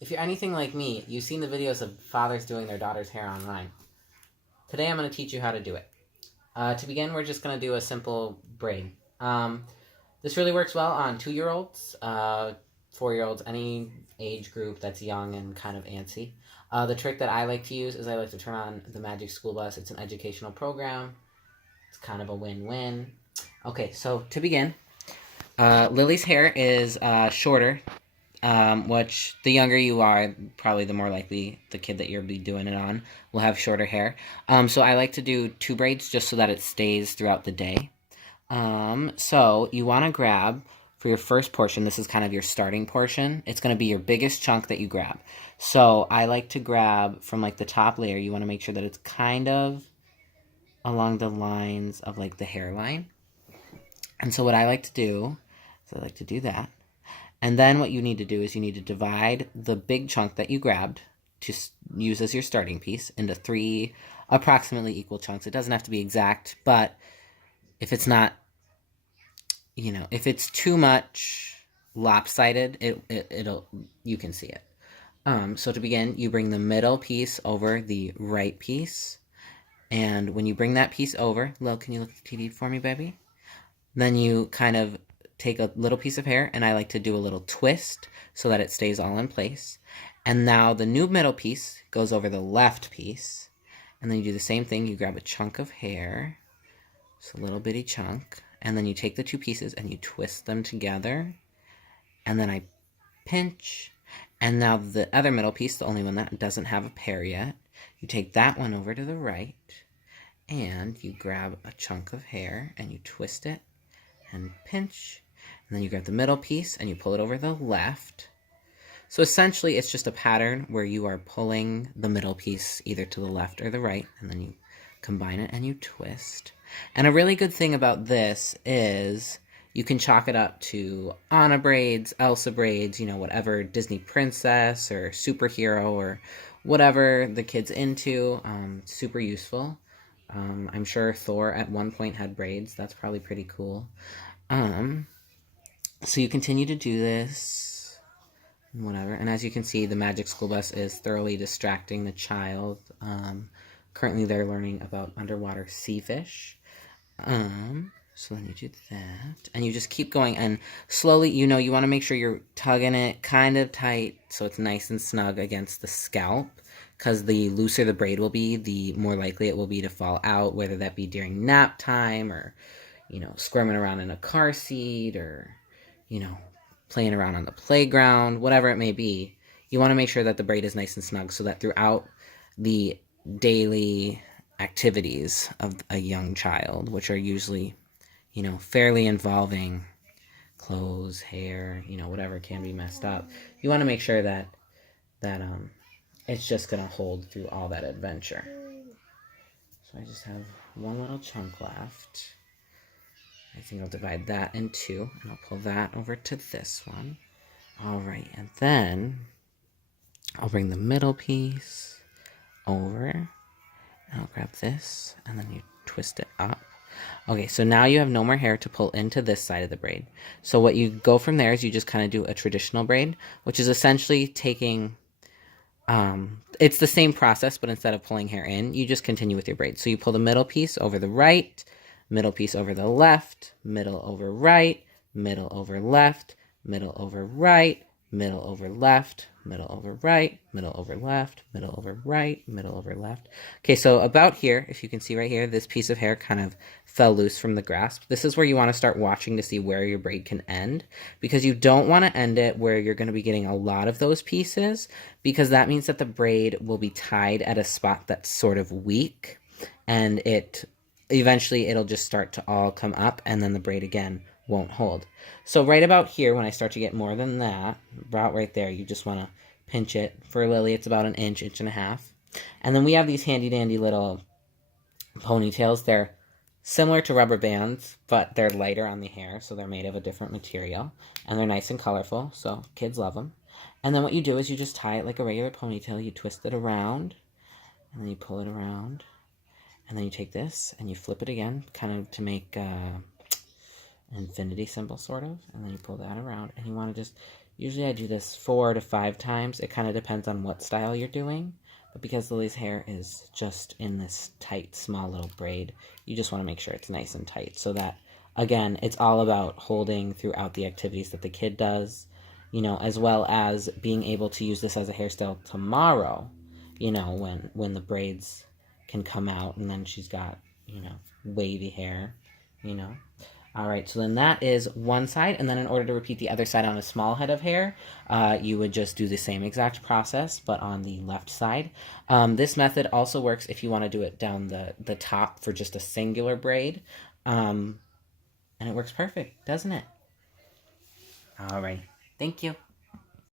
If you're anything like me, you've seen the videos of fathers doing their daughter's hair online. Today I'm going to teach you how to do it. To begin, we're just going to do a simple braid. This really works well on 2-year-olds, 4-year-olds, any age group that's young and kind of antsy. The trick that I like to use is I like to turn on the Magic School Bus. It's an educational program. It's kind of a win-win. Okay, so to begin, Lily's hair is shorter, which the younger you are, probably the more likely the kid that you'll be doing it on will have shorter hair. So I like to do 2 braids just so that it stays throughout the day. So you want to grab, for your first portion, this is kind of your starting portion. It's going to be your biggest chunk that you grab. So I like to grab from like the top layer, you want to make sure that it's kind of along the lines of like the hairline. And so what I like to do is I like to do that. And then what you need to do is you need to divide the big chunk that you grabbed to use as your starting piece into 3 approximately equal chunks. It doesn't have to be exact, but if it's not, if it's too much lopsided, it'll you can see it. So to begin, you bring the middle piece over the right piece. And when you bring that piece over, Lil, can you look at the TV for me, baby? Then you kind of take a little piece of hair, and I like to do a little twist so that it stays all in place. And now the new middle piece goes over the left piece. And then you do the same thing. You grab a chunk of hair, just a little bitty chunk, and then you take the 2 pieces and you twist them together. And then I pinch. And now the other middle piece, the only one that doesn't have a pair yet, you take that one over to the right, and you grab a chunk of hair and you twist it and pinch. And then you grab the middle piece and you pull it over the left. So essentially it's just a pattern where you are pulling the middle piece either to the left or the right, and then you combine it and you twist. And a really good thing about this is you can chalk it up to Anna braids, Elsa braids, whatever Disney princess or superhero or whatever the kid's into. Super useful. I'm sure Thor at one point had braids. That's probably pretty cool. So you continue to do this, whatever. And as you can see, the Magic School Bus is thoroughly distracting the child. Currently they're learning about underwater sea fish. So then you do that, and you just keep going, and slowly, you want to make sure you're tugging it kind of tight so it's nice and snug against the scalp, because the looser the braid will be, the more likely it will be to fall out, whether that be during nap time or, squirming around in a car seat or, playing around on the playground, whatever it may be. You want to make sure that the braid is nice and snug so that throughout the daily activities of a young child, which are usually fairly involving clothes, hair, whatever can be messed up. You want to make sure that it's just going to hold through all that adventure. So I just have one little chunk left. I think I'll divide that in 2, and I'll pull that over to this one. All right, and then I'll bring the middle piece over, and I'll grab this, and then you twist it up. Okay, so now you have no more hair to pull into this side of the braid. So what you go from there is you just kind of do a traditional braid, which is essentially taking, it's the same process, but instead of pulling hair in, you just continue with your braid. So you pull the middle piece over the right, middle piece over the left, middle over right, middle over left, middle over right, middle over left, middle over right, middle over left, middle over right, middle over left. Okay, so about here, if you can see right here, this piece of hair kind of fell loose from the grasp. This is where you want to start watching to see where your braid can end, because you don't want to end it where you're going to be getting a lot of those pieces, because that means that the braid will be tied at a spot that's sort of weak, and eventually it'll just start to all come up, and then the braid again won't hold. So right about here, when I start to get more than that, about right there, you just want to pinch it. For Lily, it's about an inch, inch and a half. And then we have these handy dandy little ponytails. They're similar to rubber bands, but they're lighter on the hair, so they're made of a different material. And they're nice and colorful, so kids love them. And then what you do is you just tie it like a regular ponytail. You twist it around, and then you pull it around. And then you take this, and you flip it again, kind of to make infinity symbol, sort of, and then you pull that around, and you want to just, Usually I do this 4 to 5 times. It kind of depends on what style you're doing. But because Lily's hair is just in this tight, small little braid, you just want to make sure it's nice and tight so that, again, it's all about holding throughout the activities that the kid does, as well as being able to use this as a hairstyle tomorrow, when the braids can come out and then she's got, wavy hair, you know. All right, so then that is one side, and then in order to repeat the other side on a small head of hair, you would just do the same exact process, but on the left side. This method also works if you want to do it down the top for just a singular braid, and it works perfect, doesn't it? All right, thank you.